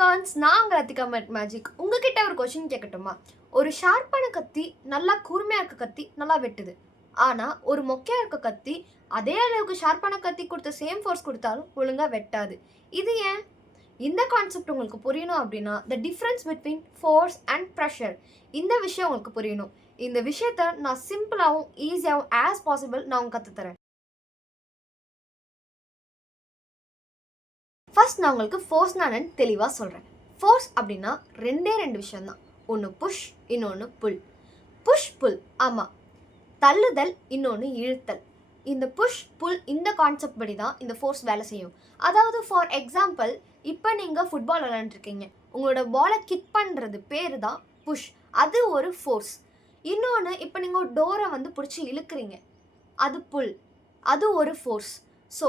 Cons நான் Rathika magic. உங்ககிட்ட ஒரு கொஸ்டின் கேட்கட்டுமா? ஒரு ஷார்ப்பான கத்தி நல்லா கூர்மையாக இருக்க கத்தி நல்லா வெட்டுது. ஆனால் ஒரு மொக்கையாக இருக்க கத்தி அதே அளவுக்கு ஷார்ப்பான கத்தி கொடுத்த சேம் ஃபோர்ஸ் கொடுத்தாலும் ஒழுங்காக வெட்டாது. இது ஏன்? இந்த கான்செப்ட் உங்களுக்கு புரியணும் அப்படின்னா the difference between force and pressure இந்த விஷயம் உங்களுக்கு புரியணும். இந்த விஷயத்த நான் சிம்பிளாகவும் ஈஸியாகவும் ஆஸ் பாசிபிள் நான் உங்களுக்கு கற்றுத்தரேன். ஃபர்ஸ்ட் நான் உங்களுக்கு ஃபோர்ஸ்னா என்னன்னு தெளிவாக சொல்கிறேன். ஃபோர்ஸ் அப்படின்னா ரெண்டு விஷயம்தான். ஒன்று புஷ், இன்னொன்று புல். புஷ் புல், ஆமாம், தள்ளுதல், இன்னொன்று இழுத்தல். இந்த புஷ் புல் இந்த கான்செப்ட் படி தான் இந்த ஃபோர்ஸ் வேலை செய்யும். அதாவது ஃபார் எக்ஸாம்பிள், இப்போ நீங்கள் ஃபுட்பால் விளையாண்டுருக்கீங்க, உங்களோட பாலை கிக் பண்ணுறது பேர் தான் புஷ், அது ஒரு ஃபோர்ஸ். இன்னொன்று, இப்போ நீங்கள் ஒரு டோரை பிடிச்சி இழுக்கிறீங்க, அது புல், அது ஒரு ஃபோர்ஸ். ஸோ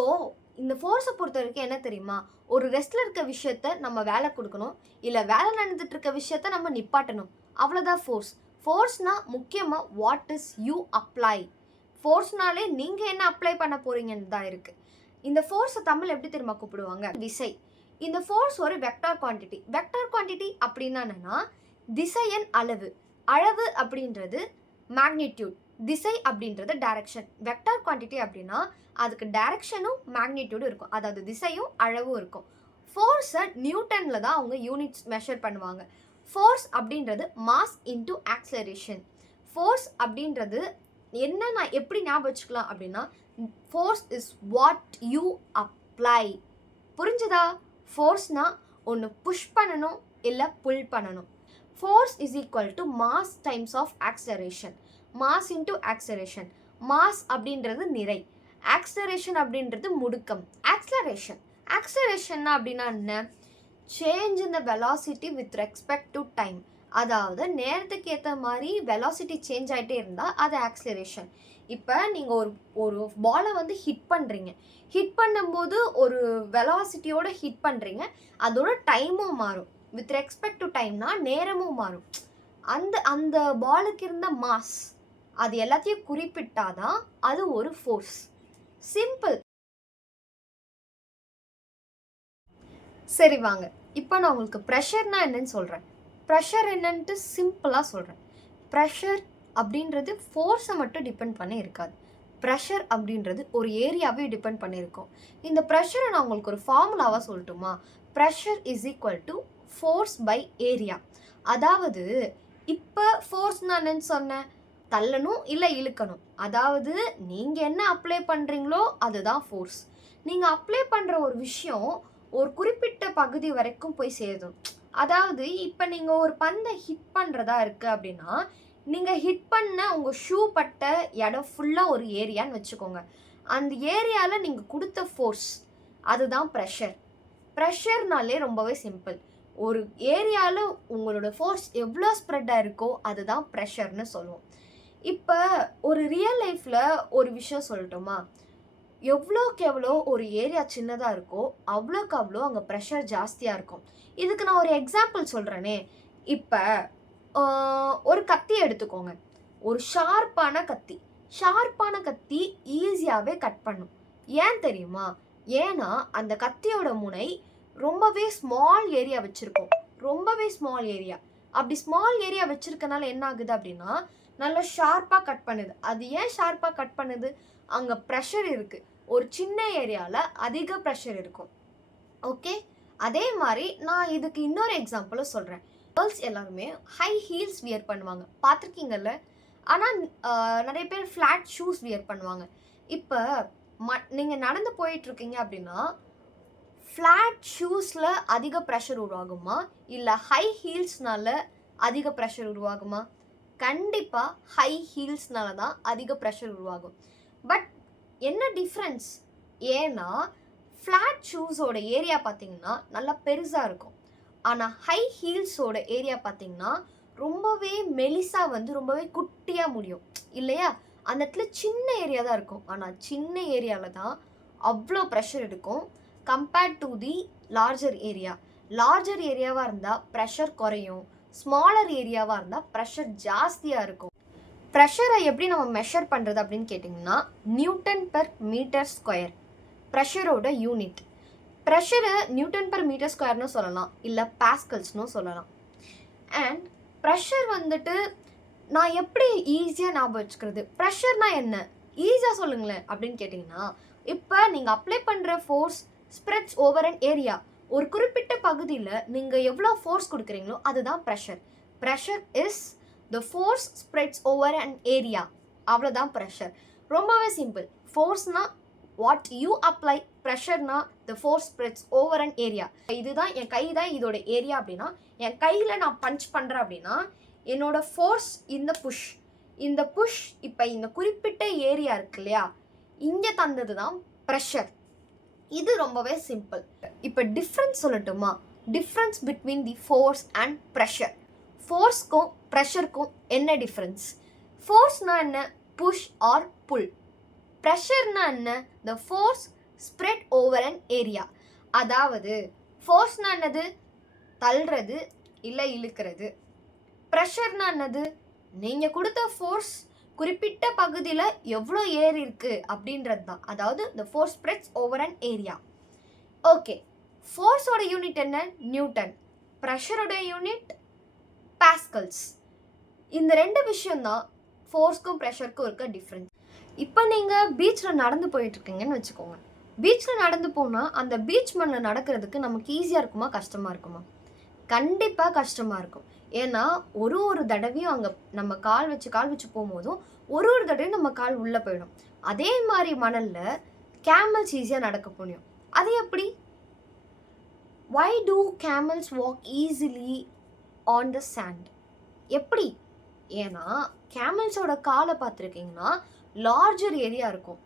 இந்த ஃபோர்ஸை பொறுத்த வரைக்கும் என்ன தெரியுமா, ஒரு ரெஸ்ட்டில் இருக்க விஷயத்த நம்ம வேலை கொடுக்கணும், இல்லை வேலை நடந்துட்டு இருக்க விஷயத்த நம்ம நிப்பாட்டணும், அவ்வளோதான் ஃபோர்ஸ். ஃபோர்ஸ்னால் முக்கியமாக வாட் இஸ் யூ அப்ளை. ஃபோர்ஸ்னாலே நீங்கள் என்ன அப்ளை பண்ண போகிறீங்கன்னு தான் இருக்குது. இந்த ஃபோர்ஸை தமிழ் எப்படி தெரியுமா கூப்பிடுவாங்க? விசை. இந்த ஃபோர்ஸ் ஒரு வெக்டார் குவான்டிட்டி. வெக்டார் குவான்டிட்டி அப்படின்னா என்னென்னா திசையன் அளவு. அளவு அப்படின்றது மேக்னிடியூட், திசை அப்படின்றது டைரக்ஷன். வெக்டார் குவான்டிட்டி அப்படின்னா அதுக்கு டைரக்ஷனும் மேக்னிடியூடும் இருக்கும், அதாவது திசையும் அளவும் இருக்கும். ஃபோர்ஸை நியூட்டனில் தான் அவங்க யூனிட்ஸ் மெஷர் பண்ணுவாங்க. ஃபோர்ஸ் அப்படின்றது மாஸ் இன்டு ஆக்சலரேஷன். ஃபோர்ஸ் அப்படின்றது என்ன நான் எப்படி ஞாபகம் வச்சுக்கலாம் அப்படின்னா, force is what you apply. புரிஞ்சுதா? ஃபோர்ஸ்னால் ஒன்று புஷ் பண்ணணும் இல்லை புல் பண்ணணும். Force is equal to mass times of acceleration. Mass into acceleration. Mass அப்படின்றது நிறை, ஆக்சலரேஷன் அப்படின்றது முடுக்கம். ஆக்சலரேஷன்னா அப்படின்னா என்ன? Change in the velocity with respect to time. அதாவது நேரத்துக்கு ஏற்ற மாதிரி வெலாசிட்டி சேஞ்ச் ஆகிட்டே இருந்தால் அது ஆக்சலரேஷன். இப்போ நீங்கள் ஒரு பாலை ஹிட் பண்ணுறீங்க, ஹிட் பண்ணும்போது ஒரு வெலாசிட்டியோட ஹிட் பண்ணுறீங்க, அதோட டைமும் மாறும். வித் ரெஸ்பெக்ட் டு டைம்னா நேரமும் மாறும். அந்த பாலுக்கு இருந்த மாஸ் அது எல்லாத்தையும் குறிப்பிட்டாதான் அது ஒரு ஃபோர்ஸ். சிம்பிள். சரி வாங்க, இப்போ நான் உங்களுக்கு ப்ரெஷர்னா என்னன்னு சொல்கிறேன். ப்ரெஷர் என்னன்ட்டு சிம்பிளாக சொல்கிறேன். ப்ரெஷர் அப்படின்றது ஃபோர்ஸை மட்டும் டிபெண்ட் பண்ணி இருக்காது. ப்ரெஷர் அப்படின்றது ஒரு ஏரியாவே டிபெண்ட் பண்ணியிருக்கோம். இந்த ப்ரெஷரை நான் உங்களுக்கு ஒரு ஃபார்முலாவாக சொல்லட்டுமா? Pressure is equal to force by area. அதாவது இப்போ ஃபோர்ஸ்னா என்னன்னு சொன்னேன், தள்ளணும் இல்லை இழுக்கணும். அதாவது நீங்கள் என்ன அப்ளை பண்ணுறீங்களோ அதுதான் ஃபோர்ஸ். நீங்கள் அப்ளை பண்ணுற ஒரு விஷயம் ஒரு குறிப்பிட்ட பகுதி வரைக்கும் போய் சேரும். அதாவது இப்போ நீங்கள் ஒரு பந்தை ஹிட் பண்ணுறதா இருக்குது அப்படின்னா, நீங்கள் ஹிட் பண்ண உங்கள் ஷூ பட்ட இடம் ஃபுல்லாக ஒரு ஏரியான்னு வச்சுக்கோங்க. அந்த ஏரியாவில் நீங்கள் கொடுத்த ஃபோர்ஸ் அதுதான் ப்ரெஷர். ப்ரெஷர்னாலே ரொம்பவே சிம்பிள். ஒரு ஏரியாவில் உங்களோட ஃபோர்ஸ் எவ்வளோ ஸ்ப்ரெட்டாக இருக்கோ அதுதான் ப்ரெஷர்னு சொல்லுவோம். இப்போ ஒரு ரியல் லைஃப்பில் ஒரு விஷயம் சொல்லட்டுமா? எவ்வளோக்கு எவ்வளோ ஒரு ஏரியா சின்னதாக இருக்கோ அவ்வளோக்கு அவ்வளோ அங்கே ப்ரெஷர் ஜாஸ்தியாக இருக்கும். இதுக்கு நான் ஒரு எக்ஸாம்பிள் சொல்கிறேனே. இப்போ ஒரு கத்தி எடுத்துக்கோங்க, ஒரு ஷார்ப்பான கத்தி ஈஸியாகவே கட் பண்ணும். ஏன் தெரியுமா? ஏன்னா அந்த கத்தியோட முனை ரொம்பவே ஸ்மால் ஏரியா வச்சுருக்கோம், ரொம்பவே ஸ்மால் ஏரியா. அப்படி ஸ்மால் ஏரியா வச்சுருக்கனால என்ன ஆகுது அப்படின்னா நல்லா ஷார்ப்பாக கட் பண்ணுது. அது ஏன் ஷார்ப்பாக கட் பண்ணுது? அங்கே ப்ரெஷர் இருக்குது. ஒரு சின்ன ஏரியாவில் அதிக ப்ரெஷர் இருக்கும். ஓகே, அதே மாதிரி நான் இதுக்கு இன்னொரு எக்ஸாம்பிளும் சொல்கிறேன். கேர்ள்ஸ் எல்லாருமே ஹை ஹீல்ஸ் வியர் பண்ணுவாங்க, பார்த்துருக்கீங்கல்ல? ஆனால் நிறைய பேர் ஃப்ளாட் ஷூஸ் வியர் பண்ணுவாங்க. இப்போ நீங்கள் நடந்து போயிட்டுருக்கீங்க அப்படின்னா ஃப்ளாட் ஷூஸில் அதிக ப்ரெஷர் உருவாகுமா இல்லை ஹை ஹீல்ஸ்னால அதிக ப்ரெஷர் உருவாகுமா? கண்டிப்பாக ஹை ஹீல்ஸ்னால தான் அதிக ப்ரெஷர் உருவாகும். பட் என்ன டிஃப்ரென்ஸ்? ஏன்னா ஃப்ளாட் ஷூஸோட ஏரியா பார்த்திங்கன்னா நல்லா பெருசாக இருக்கும், ஆனால் ஹை ஹீல்ஸோட ஏரியா பார்த்திங்கன்னா ரொம்பவே மெலிசாக ரொம்பவே குட்டியாக முடியும் இல்லையா? அந்த இடத்துல சின்ன ஏரியா தான் இருக்கும், ஆனால் சின்ன ஏரியாவில் தான் அவ்வளோ ப்ரெஷர் இருக்கும் compared to the larger area. Larger ஏரியாவாக இருந்தால் ப்ரெஷர் குறையும், ஸ்மாலர் ஏரியாவாக இருந்தால் ப்ரெஷர் ஜாஸ்தியாக இருக்கும். ப்ரெஷரை எப்படி நம்ம மெஷர் பண்ணுறது அப்படின்னு கேட்டிங்கன்னா நியூட்டன் பெர் மீட்டர் ஸ்கொயர் ப்ரெஷரோட யூனிட். ப்ரெஷரை நியூட்டன் பர் மீட்டர் ஸ்கொயர்னு சொல்லலாம், இல்லை பாஸ்கல்ஸ்னு சொல்லலாம். அண்ட் ப்ரெஷர் வந்துட்டு நான் எப்படி ஈஸியாக ஞாபகம் வச்சுக்கிறது? ப்ரெஷர்னால் என்ன, ஈஸியாக சொல்லுங்களேன் அப்படின்னு கேட்டிங்கன்னா, இப்போ நீங்கள் அப்ளை பண்ணுற force spreads over an area. ஒரு குறிப்பிட்ட பகுதியில் நீங்கள் எவ்வளோ ஃபோர்ஸ் கொடுக்குறீங்களோ அதுதான் pressure. Pressure is the force spreads over an area. அவ்வளோதான் ப்ரெஷர். ரொம்பவே சிம்பிள். ஃபோர்ஸ்னால் வாட் யூ அப்ளை, ப்ரெஷர்னா the force spreads over an area. இதுதான் என் கை தான் இதோட ஏரியா அப்படின்னா, என் கையில் நான் பஞ்ச் பண்ணுறேன் அப்படின்னா என்னோட ஃபோர்ஸ் இந்த புஷ் இப்போ இந்த குறிப்பிட்ட ஏரியா இருக்கு இல்லையா, இங்கே தந்தது தான் ப்ரெஷர். இது ரொம்பவே சிம்பிள். இப்போ டிஃப்ரென்ஸ் சொல்லட்டுமா? Difference between the force and pressure. ஃபோர்ஸ்க்கும் ப்ரெஷருக்கும் என்ன டிஃப்ரென்ஸ்? ஃபோர்ஸ்னா என்ன? Push or pull. ப்ரெஷர்னா என்ன? The force spread over an area. அதாவது ஃபோர்ஸ்னா என்னது? தள்ளுறது இல்லை இழுக்கிறது. ப்ரெஷர்னா என்னது? நீங்கள் கொடுத்த ஃபோர்ஸ் குறிப்பிட்ட பகுதியில் எவ்வளோ ஏறி இருக்கு அப்படின்றது தான். அதாவது the force spreads over an area. Okay, ஃபோர்ஸோட யூனிட் என்ன? நியூட்டன். ப்ரெஷரோட யூனிட் பாஸ்கல்ஸ். இந்த ரெண்டு விஷயம்தான் ஃபோர்ஸ்க்கும் ப்ரெஷருக்கும் இருக்க டிஃப்ரென்ஸ். இப்போ நீங்கள் பீச்சில் நடந்து போயிட்டுருக்கீங்கன்னு வச்சுக்கோங்க. பீச்சில் நடந்து போனால் அந்த பீச் மண்ணில் நடக்கிறதுக்கு நமக்கு ஈஸியாக இருக்குமா கஷ்டமாக இருக்குமா? கண்டிப்பாக கஷ்டமாக இருக்கும். ஏன்னா ஒரு தடவையும் அங்கே நம்ம கால் வச்சு போகும்போதும் ஒரு தடவையும் நம்ம கால் உள்ளே போயிடும். அதே மாதிரி மணலில் கேமல்ஸ் ஈஸியாக நடக்க முடியும். அது எப்படி? why do camels walk easily on the sand? எப்படி? ஏன்னா கேமல்ஸோட காலை பார்த்துருக்கீங்கன்னா லார்ஜர் ஏரியா இருக்கும்.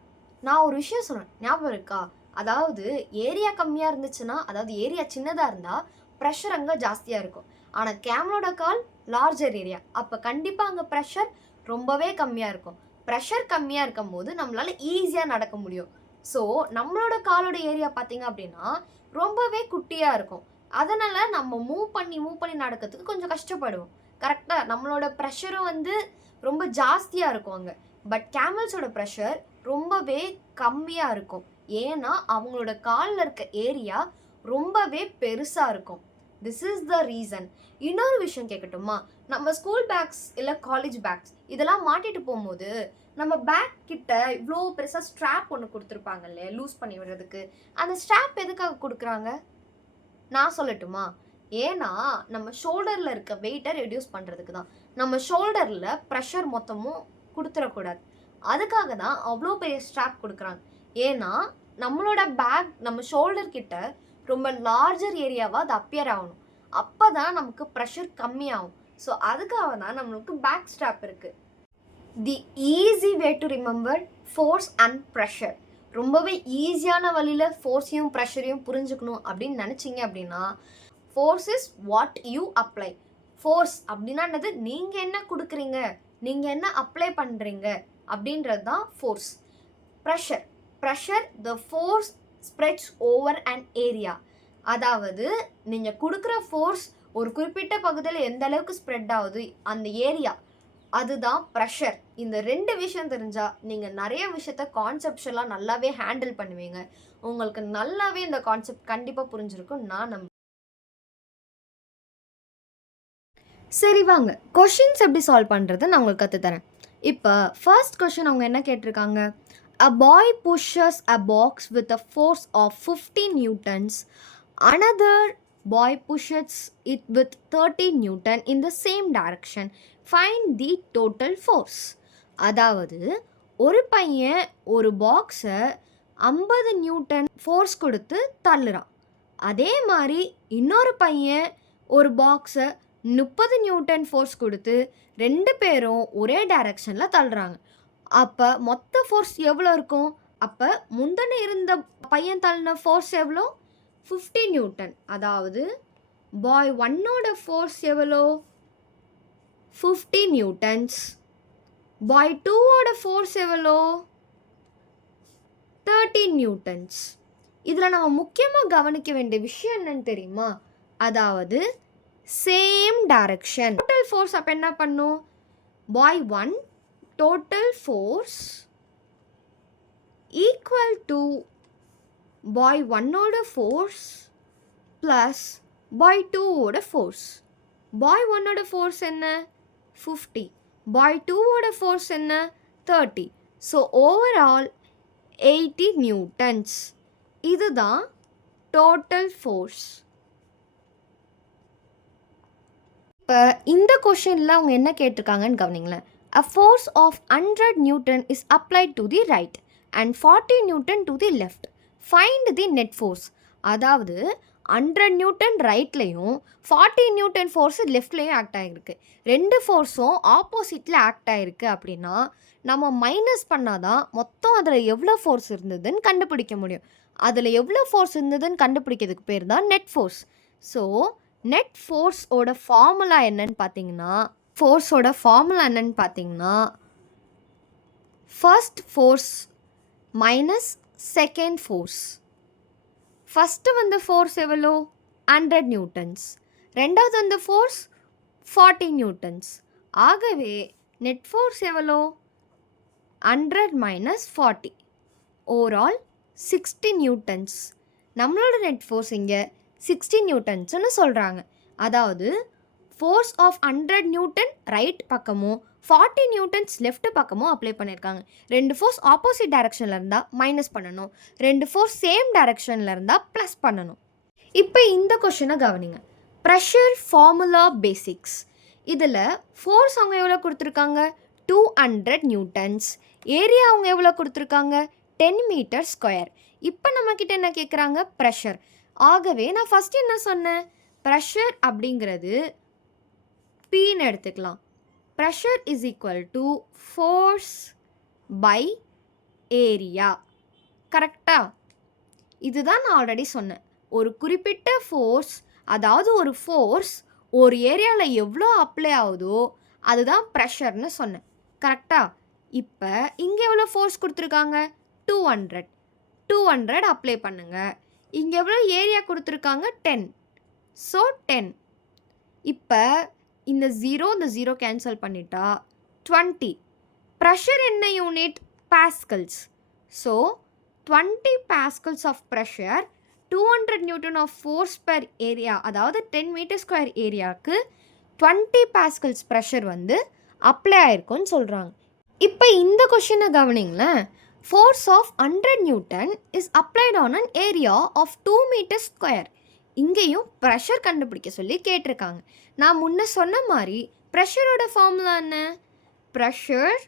நான் ஒரு விஷயம் சொன்னேன், ஞாபகம் இருக்கா? அதாவது ஏரியா கம்மியாக இருந்துச்சுன்னா, அதாவது ஏரியா சின்னதாக இருந்தால் ப்ரெஷர் அங்கே ஜாஸ்தியாக இருக்கும். ஆனால் கேமலோட கால் லார்ஜர் ஏரியா, அப்போ கண்டிப்பாக அங்கே ப்ரெஷர் ரொம்பவே கம்மியாக இருக்கும். ப்ரெஷர் கம்மியாக இருக்கும் போது நம்மளால் ஈஸியாக நடக்க முடியும். ஸோ நம்மளோட காலோட ஏரியா பார்த்தீங்க அப்படின்னா ரொம்பவே குட்டியாக இருக்கும். அதனால் நம்ம மூவ் பண்ணி நடக்கிறதுக்கு கொஞ்சம் கஷ்டப்படுவோம். கரெக்டாக நம்மளோட ப்ரெஷரும் வந்து ரொம்ப ஜாஸ்தியாக இருக்கும் அங்கே. பட் கேமல்ஸோட ப்ரெஷர் ரொம்பவே கம்மியாக இருக்கும். ஏன்னா அவங்களோட காலில் இருக்க ஏரியா ரொம்பவே பெருசாக இருக்கும். This is the reason. இன்னொரு விஷயம் கேட்கட்டுமா? நம்ம ஸ்கூல் பேக்ஸ் இல்லை காலேஜ் பேக்ஸ் இதெல்லாம் மாட்டிட்டு போகும்போது நம்ம பேக் கிட்ட இவ்வளோ பெருசாக ஸ்ட்ராப் ஒன்று கொடுத்துருப்பாங்க இல்லையா, லூஸ் பண்ணி விடுறதுக்கு. அந்த ஸ்ட்ராப் எதுக்காக கொடுக்குறாங்க நான் சொல்லட்டுமா? ஏன்னா நம்ம ஷோல்டரில் இருக்க வெயிட்டை ரெடியூஸ் பண்ணுறதுக்கு தான். நம்ம ஷோல்டரில் ப்ரெஷர் மொத்தமும் கொடுத்துடக்கூடாது. அதுக்காக தான் அவ்வளோ பெரிய ஸ்ட்ராப் கொடுக்குறாங்க. ஏன்னா நம்மளோட பேக் நம்ம ஷோல்டர் கிட்ட ரொம்ப லார்ஜர் ஏரியாவாக அது அப்பியர் ஆகணும். அப்போ தான் நமக்கு ப்ரெஷர் கம்மியாகும். ஸோ அதுக்காக தான் நம்மளுக்கு பேக் ஸ்ட்ராப் இருக்குது. The easy way to remember force and pressure. ரொம்பவே ஈஸியான வழியில் ஃபோர்ஸையும் ப்ரெஷரையும் புரிஞ்சுக்கணும் அப்படின்னு நினச்சிங்க அப்படின்னா, force is what you apply. Force அப்படின்னா என்னது? நீங்கள் என்ன கொடுக்குறீங்க, நீங்கள் என்ன அப்ளை பண்ணுறீங்க அப்படின்றது தான் force. Pressure the force spreads over an area. அதாவது நீங்கள் கொடுக்குற ஃபோர்ஸ் ஒரு குறிப்பிட்ட பகுதியில் எந்த அளவுக்கு ஸ்ப்ரெட் ஆகுது அந்த ஏரியா, அதுதான் ப்ரெஷர். இந்த ரெண்டு விஷயம் தெரிஞ்சால் நீங்கள் நிறைய விஷயத்த கான்செப்ஷுவலாக நல்லாவே ஹேண்டில் பண்ணுவீங்க. உங்களுக்கு நல்லாவே இந்த கான்செப்ட் கண்டிப்பாக புரிஞ்சிருக்கும் நான் நம்புறேன். சரி வாங்க, கொஷின்ஸ் எப்படி சால்வ் பண்ணுறது நான் உங்களுக்கு கற்றுத்தரேன். இப்போ ஃபர்ஸ்ட் கொஷின் அவங்க என்ன கேட்டிருக்காங்க? A boy pushes a box with a force of 50 newtons. Another boy pushes it with 30 newton in the same direction. Find the total force. அதாவது ஒரு பையன் ஒரு பாக்ஸை 50 நியூட்டன் ஃபோர்ஸ் கொடுத்து தள்ளுறான். அதே மாதிரி இன்னொரு பையன் ஒரு பாக்ஸை 30 நியூட்டன் ஃபோர்ஸ் கொடுத்து ரெண்டு பேரும் ஒரே டைரக்ஷனில் தள்ளுறாங்க. அப்போ மொத்த ஃபோர்ஸ் எவ்வளோ இருக்கும்? அப்போ முந்தின இருந்த பையன் தள்ளின ஃபோர்ஸ் எவ்வளோ? 50 நியூட்டன். அதாவது பாய் ஒன்னோட ஃபோர்ஸ் எவ்வளோ? 50 நியூட்டன்ஸ். பாய் டூவோட ஃபோர்ஸ் எவ்வளோ? 30 நியூட்டன்ஸ். இதில் நம்ம முக்கியமாக கவனிக்க வேண்டிய விஷயம் என்னன்னு தெரியுமா? அதாவது சேம் டைரக்ஷன். டோட்டல் ஃபோர்ஸ் அப்போ என்ன பண்ணும்? Boy one total force equal to boy 1ஓட ஃபோர்ஸ் ப்ளஸ் பாய் 2ஓட ஃபோர்ஸ். பாய் 1ஓட ஃபோர்ஸ் என்ன? 50. பாய் 2ஓட ஃபோர்ஸ் என்ன? 30. So overall 80 newtons. இதுதான் டோட்டல் ஃபோர்ஸ். இப்போ இந்த கொஷினில் அவங்க என்ன கேட்டிருக்காங்கன்னு கவனிங்களேன். A force of 100 Newton is applied to the right and 40 Newton to the left. Find the net force. அதாவது 100 நியூட்டன் ரைட்லேயும் 40 நியூட்டன் ஃபோர்ஸு லெஃப்ட்லேயும் ஆக்ட் ஆகிருக்கு. ரெண்டு ஃபோர்ஸும் ஆப்போசிட்டில் ஆக்ட் ஆகிருக்கு அப்படின்னா நம்ம மைனஸ் பண்ணாதான் மொத்தம் அதில் எவ்வளோ ஃபோர்ஸ் இருந்ததுன்னு கண்டுபிடிக்க முடியும். அதில் எவ்வளோ ஃபோர்ஸ் இருந்ததுன்னு கண்டுபிடிக்கிறதுக்கு பேர் தான் நெட் ஃபோர்ஸ். ஸோ நெட் ஃபோர்ஸோட ஃபார்முலா என்னன்னு பார்த்தீங்கன்னா first force minus second force. First வந்த ஃபோர்ஸ் எவ்வளோ? 100 நியூட்டன்ஸ். ரெண்டாவது வந்த ஃபோர்ஸ் 40 நியூட்டன்ஸ். ஆகவே நெட் ஃபோர்ஸ் எவ்வளோ? 100 மைனஸ் 40, ஓவரால் 60 நியூட்டன்ஸ். நம்மளோட நெட் ஃபோர்ஸ் இங்கே 60 நியூட்டன்ஸ்னு சொல்கிறாங்க. அதாவது ஃபோர்ஸ் ஆஃப் 100 நியூட்டன் ரைட் பக்கமும் 40 நியூட்டன்ஸ் லெஃப்ட் பக்கமும் அப்ளை பண்ணியிருக்காங்க. ரெண்டு ஃபோர்ஸ் ஆப்போசிட் டைரக்ஷனில் இருந்தால் மைனஸ் பண்ணணும், ரெண்டு ஃபோர்ஸ் சேம் டைரக்ஷனில் இருந்தால் ப்ளஸ் பண்ணணும். இப்போ இந்த கொஷினை கவனிங்க. Pressure formula basics. இதில் ஃபோர்ஸ் அவங்க எவ்வளோ கொடுத்துருக்காங்க? 200 நியூட்டன்ஸ். ஏரியா அவங்க எவ்வளோ கொடுத்துருக்காங்க? 10 மீட்டர் ஸ்கொயர். இப்போ நம்மக்கிட்ட என்ன கேட்குறாங்க? ப்ரெஷர். ஆகவே நான் ஃபஸ்ட்டு என்ன சொன்னேன்? ப்ரெஷர் அப்படிங்கிறது Pன்னு எடுத்துக்கலாம். Pressure is equal to force by area. கரெக்டாக? இதுதான் நான் ஆல்ரெடி சொன்னேன். ஒரு குறிப்பிட்ட ஃபோர்ஸ், அதாவது ஒரு ஃபோர்ஸ் ஒரு ஏரியாவில் எவ்வளோ அப்ளை ஆகுதோ அதுதான் ப்ரெஷர்னு சொன்னேன். கரெக்டாக? இப்போ இங்கே எவ்வளோ ஃபோர்ஸ் கொடுத்துருக்காங்க? 200 அப்ளை பண்ணுங்கள். இங்கே எவ்வளோ ஏரியா கொடுத்துருக்காங்க? 10. ஸோ 10. இப்போ இந்த 0 கேன்சல் பண்ணிட்டா 20. ப்ரெஷர் என்ன unit? Pascals. So 20 pascals of pressure 200 newton of force per area, அதாவது 10 மீட்டர் ஸ்கொயர் ஏரியாவுக்கு 20 பாஸ்கல்ஸ் ப்ரெஷர் வந்து அப்ளை ஆயிருக்கும்னு சொல்கிறாங்க. இப்போ இந்த கொஷினை கவனிங்களேன். Force of 100 newton is applied on an area of 2 metre square. இங்கேயும் ப்ரெஷர் கண்டுபிடிக்க சொல்லி கேட்டிருக்காங்க. நான் முன்ன சொன்ன மாதிரி ப்ரெஷரோட ஃபார்முலா என்ன? Pressure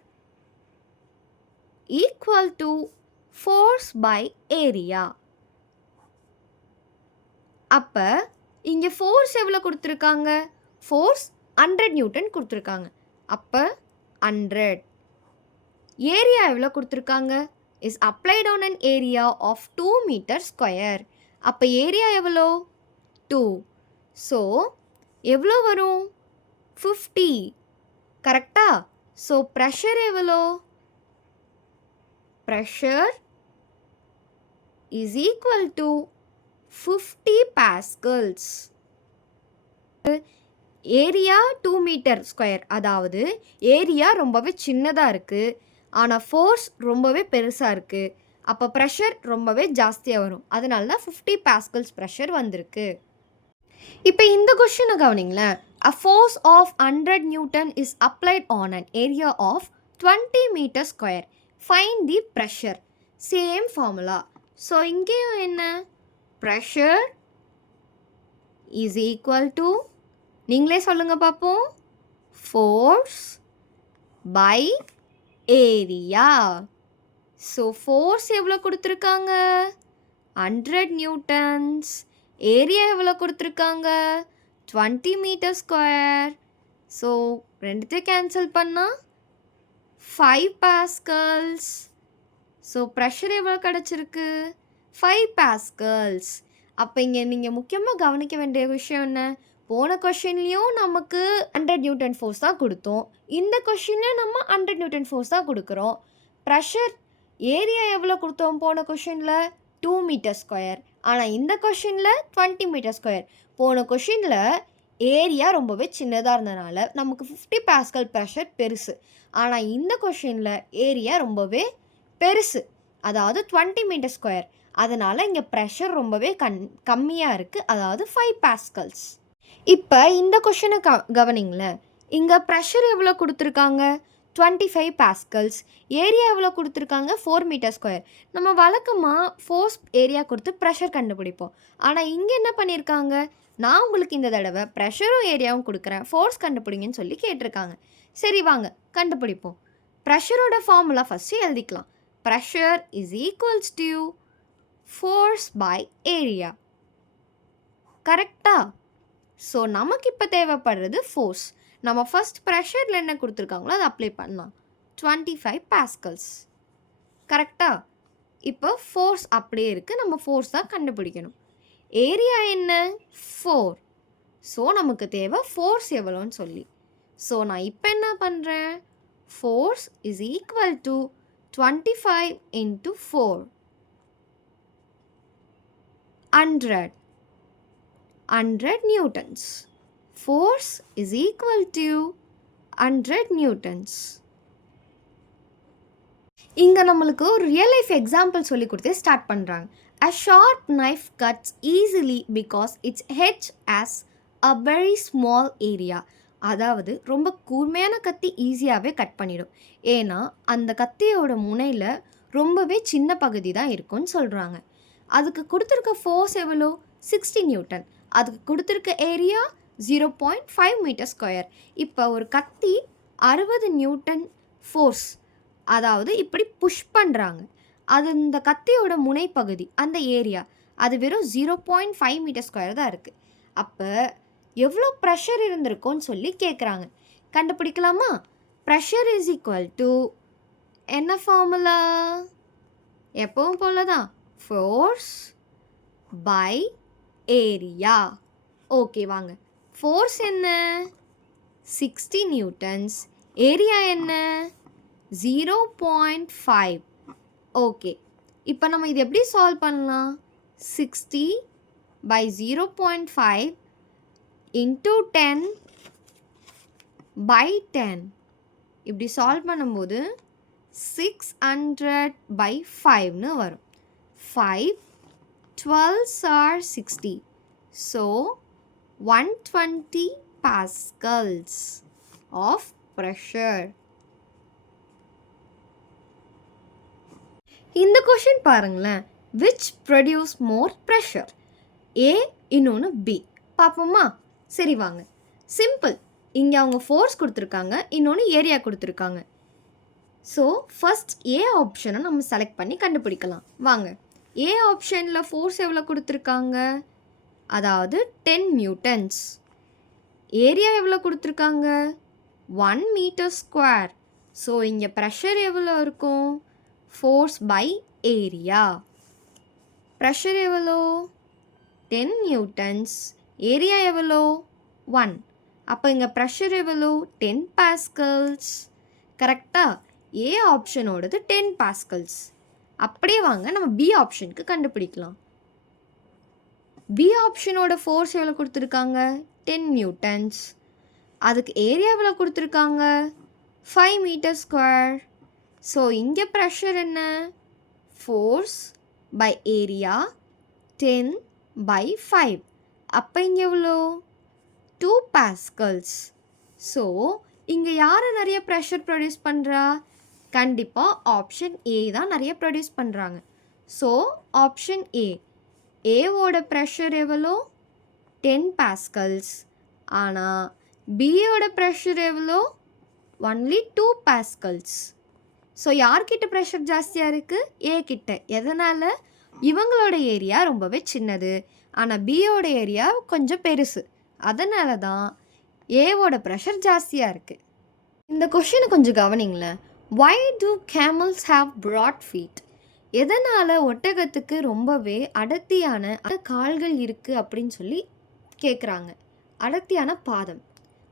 equal to force by area. அப்போ இங்கே ஃபோர்ஸ் எவ்வளோ கொடுத்துருக்காங்க? ஃபோர்ஸ் 100 நியூட்டன் கொடுத்துருக்காங்க. அப்போ 100. ஏரியா எவ்வளோ கொடுத்துருக்காங்க? Is applied on an area of 2 metre square. அப்போ ஏரியா எவ்வளோ? 2. ஸோ எவ்வளோ வரும்? 50. கரெக்டா? ஸோ ப்ரெஷர் எவ்வளோ? Pressure is equal to 50 pascals. Area 2 metre square, அதாவது ஏரியா ரொம்பவே சின்னதாக இருக்குது, ஆனால் ஃபோர்ஸ் ரொம்பவே பெருசாக இருக்குது. அப்போ ப்ரெஷர் ரொம்பவே ஜாஸ்தியாக வரும். அதனால தான் 50 பாஸ்கல்ஸ் ப்ரெஷர் வந்திருக்கு. இப்போ இந்த கொஷினை கவனிங்களேன். A force of 100 Newton is applied on an area of 20 meter square. Find the pressure. Same formula. So இங்கேயும் என்ன? ப்ரெஷர் இஸ் ஈக்குவல் டு, நீங்களே சொல்லுங்கள் பார்ப்போம், force by area. So force எவ்வளோ கொடுத்துருக்காங்க? 100 நியூட்டன்ஸ். ஏரியா எவ்வளோ கொடுத்துருக்காங்க? 20 மீட்டர் ஸ்கொயர். ஸோ ரெண்டுத்தையும் கேன்சல் பண்ணால் 5 பாஸ்கல்ஸ். ஸோ ப்ரெஷர் எவ்வளோ கிடச்சிருக்கு? 5 பாஸ்கல்ஸ். அப்போ இங்கே நீங்கள் முக்கியமாக கவனிக்க வேண்டிய விஷயம் என்ன? போன கொஷின்லேயும் நமக்கு 100 நியூட்டன் ஃபோர்ஸ் தான் கொடுத்தோம், இந்த கொஷின்லேயும் நம்ம 100 நியூட்டன் ஃபோர்ஸ் தான் கொடுக்குறோம். ப்ரெஷர் ஏரியா எவ்வளோ கொடுத்தோம் போன கொஷினில்? 2 மீட்டர் ஸ்கொயர். ஆனால் இந்த கொஷினில் 20 மீட்டர் ஸ்கொயர். போன கொஷினில் ஏரியா ரொம்பவே சின்னதாக இருந்ததுனால நமக்கு 50 பாஸ்கல் ப்ரெஷர் பெருசு. ஆனால் இந்த கொஷினில் ஏரியா ரொம்பவே பெருசு, அதாவது 20 மீட்டர் ஸ்கொயர். அதனால் இங்கே ப்ரெஷர் ரொம்பவே கம்மியாக இருக்குது, அதாவது 5 பாஸ்கல்ஸ். இப்போ இந்த கொஷனை கவனிங்களேன். இங்கே ப்ரெஷர் எவ்வளோ கொடுத்துருக்காங்க? 25 பாஸ்கல்ஸ். ஏரியா எவ்வளோ கொடுத்துருக்காங்க? 4 மீட்டர் ஸ்கொயர். நம்ம வழக்கமாக ஃபோர்ஸ் ஏரியா கொடுத்து ப்ரெஷர் கண்டுபிடிப்போம். ஆனால் இங்கே என்ன பண்ணியிருக்காங்க? நான் உங்களுக்கு இந்த தடவை ப்ரெஷரும் ஏரியாவும் கொடுக்குறேன், ஃபோர்ஸ் கண்டுபிடிங்கன்னு சொல்லி கேட்டிருக்காங்க. சரி வாங்க கண்டுபிடிப்போம். ப்ரெஷரோட ஃபார்முலா ஃபஸ்ட்டு எழுதிக்கலாம். Pressure is equals to force by area. கரெக்டா? ஸோ நமக்கு இப்போ தேவைப்படுறது ஃபோர்ஸ். நம்ம ஃபஸ்ட் ப்ரெஷரில் என்ன கொடுத்துருக்காங்களோ அதை அப்ளை பண்ணலாம். 25 பாஸ்கல்ஸ். கரெக்டா? இப்போ ஃபோர்ஸ் அப்படியே இருக்குது, நம்ம ஃபோர்ஸ் தான் கண்டுபிடிக்கணும். ஏரியா என்ன? 4. ஸோ நமக்கு தேவை ஃபோர்ஸ் எவ்வளோன்னு சொல்லி. ஸோ நான் இப்போ என்ன பண்ணுறேன்? Force is equal to 25 into 4. 100 newtons. Force is equal to 100 newtons. இங்கே நம்மளுக்கு ஒரு ரியல் லைஃப் எக்ஸாம்பிள் சொல்லி கொடுத்து ஸ்டார்ட் பண்ணுறாங்க. A sharp knife cuts easily because its edge has a very small area. அதாவது ரொம்ப கூர்மையான கத்தி ஈஸியாகவே கட் பண்ணிடும். ஏன்னா அந்த கத்தியோட முனையில் ரொம்பவே சின்ன பகுதி தான் இருக்கும்னு சொல்கிறாங்க. அதுக்கு கொடுத்துருக்க ஃபோர்ஸ் எவ்வளோ? 60 நியூட்டன். அதுக்கு கொடுத்துருக்க ஏரியா 0.5 மீட்டர் ஸ்கொயர். இப்போ ஒரு கத்தி 60 நியூட்டன் ஃபோர்ஸ், அதாவது இப்படி புஷ் பண்ணுறாங்க. அது இந்த கத்தியோட முனைப்பகுதி, அந்த ஏரியா அது வெறும் 0.5 மீட்டர் ஸ்கொயர் தான் இருக்குது. அப்போ எவ்வளோ ப்ரெஷர் இருந்திருக்கோன்னு சொல்லி கேட்குறாங்க. கண்டுபிடிக்கலாமா? ப்ரெஷர் இஸ் ஈக்குவல் டு என்ன ஃபார்முலா? எப்பவும் போல தான், ஃபோர்ஸ் பை ஏரியா. ஓகே வாங்க. ஃபோர்ஸ் என்ன? 60 நியூட்டன்ஸ். ஏரியா என்ன? 0.5. ஓகே, இப்போ நம்ம இது எப்படி சால்வ் பண்ணலாம்? 60 by 0.5 into 10 by 10. இப்படி சால்வ் பண்ணும்போது 600 by 5ன்னு வரும். 5 12s are 60. So 120 pascals of pressure. இந்த கொஷின் பாருங்களேன். Which produce more pressure? A, இன்னொன்று பி. பார்ப்போமா? சரி வாங்க. சிம்பிள். இங்கே அவங்க ஃபோர்ஸ் கொடுத்துருக்காங்க, இன்னொன்று ஏரியா கொடுத்துருக்காங்க. ஸோ ஃபஸ்ட் ஏ ஆப்ஷனை நம்ம செலக்ட் பண்ணி கண்டுபிடிக்கலாம். வாங்க. ஏ ஆப்ஷனில் ஃபோர்ஸ் எவ்வளோ கொடுத்துருக்காங்க? அதாவது 10 நியூட்டன்ஸ். ஏரியா எவ்வளோ கொடுத்துருக்காங்க? 1 மீட்டர் ஸ்கொயர். ஸோ இங்கே ப்ரெஷர் எவ்வளோ இருக்கும்? Force by area. ப்ரெஷர் எவ்வளோ? 10 நியூட்டன்ஸ். ஏரியா எவ்வளோ? 1. அப்போ இங்கே ப்ரெஷர் எவ்வளோ? 10 பாஸ்கல்ஸ். கரெக்டாக? ஏ ஆப்ஷனோடது 10 பாஸ்கல்ஸ். அப்படியே வாங்க நம்ம பி ஆப்ஷனுக்கு கண்டுபிடிக்கலாம். பி ஆப்ஷனோட ஃபோர்ஸ் எவ்வளோ கொடுத்துருக்காங்க? 10 நியூட்டன்ஸ். அதுக்கு ஏரியா எவ்வளோ கொடுத்துருக்காங்க? 5 மீட்டர் ஸ்கொயர். ஸோ இங்கே ப்ரெஷர் என்ன? Force by area 10 by 5. அப்போ இங்கே எவ்வளோ? 2 பாஸ்கல்ஸ். ஸோ இங்கே யார் நிறைய ப்ரெஷர் ப்ரொடியூஸ் பண்ணுறா? கண்டிப்பாக ஆப்ஷன் ஏ தான் நிறைய ப்ரொடியூஸ் பண்ணுறாங்க. So option A. ஏவோட ப்ரெஷர் எவ்வளோ? 10 பாஸ்கல்ஸ். ஆனால் பியோட ப்ரெஷர் எவ்வளோ? Only 2 pascals. ஸோ யார்கிட்ட ப்ரெஷர் ஜாஸ்தியாக இருக்குது? ஏ கிட்ட. எதனால்? இவங்களோட ஏரியா ரொம்பவே சின்னது, ஆனால் பியோட ஏரியா கொஞ்சம் பெருசு. அதனால தான் ஏவோட ப்ரெஷர் ஜாஸ்தியாக இருக்குது. இந்த கொஷினை கொஞ்சம் கவனிங்களேன். Why do camels have broad feet? எதனால் ஒட்டகத்துக்கு ரொம்பவே அடர்த்தியான கால்கள் இருக்குது அப்படின்னு சொல்லி கேட்குறாங்க. அடர்த்தியான பாதம்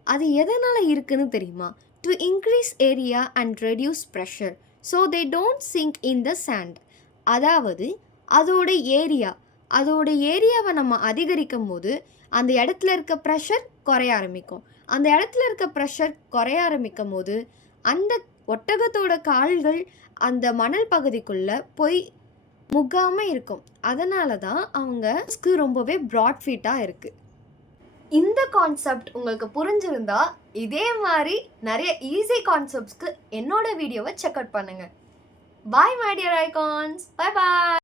அது எதனால் இருக்குன்னு தெரியுமா? To increase area and reduce pressure so they don't sink in the sand. அதாவது அதோட ஏரியாவை நம்ம அதிகரிக்கும் போது அந்த இடத்துல இருக்க ப்ரெஷர் குறைய ஆரம்பிக்கும். அந்த இடத்துல இருக்க ப்ரெஷர் குறைய ஆரம்பிக்கும் போது அந்த ஒட்டகத்தோட கால்கள் அந்த மணல் பகுதிக்குள்ளே போய் முகாமல் இருக்கும். அதனால தான் அவங்க ரொம்பவே ப்ராட் ஃபிட்டாக இருக்குது. இந்த கான்செப்ட் உங்களுக்கு புரிஞ்சிருந்தா இதே மாதிரி நிறைய ஈஸி கான்செப்ட்ஸ்க்கு என்னோட வீடியோவை செக் அவுட் பண்ணுங்கள். Bye my dear icons. Bye bye.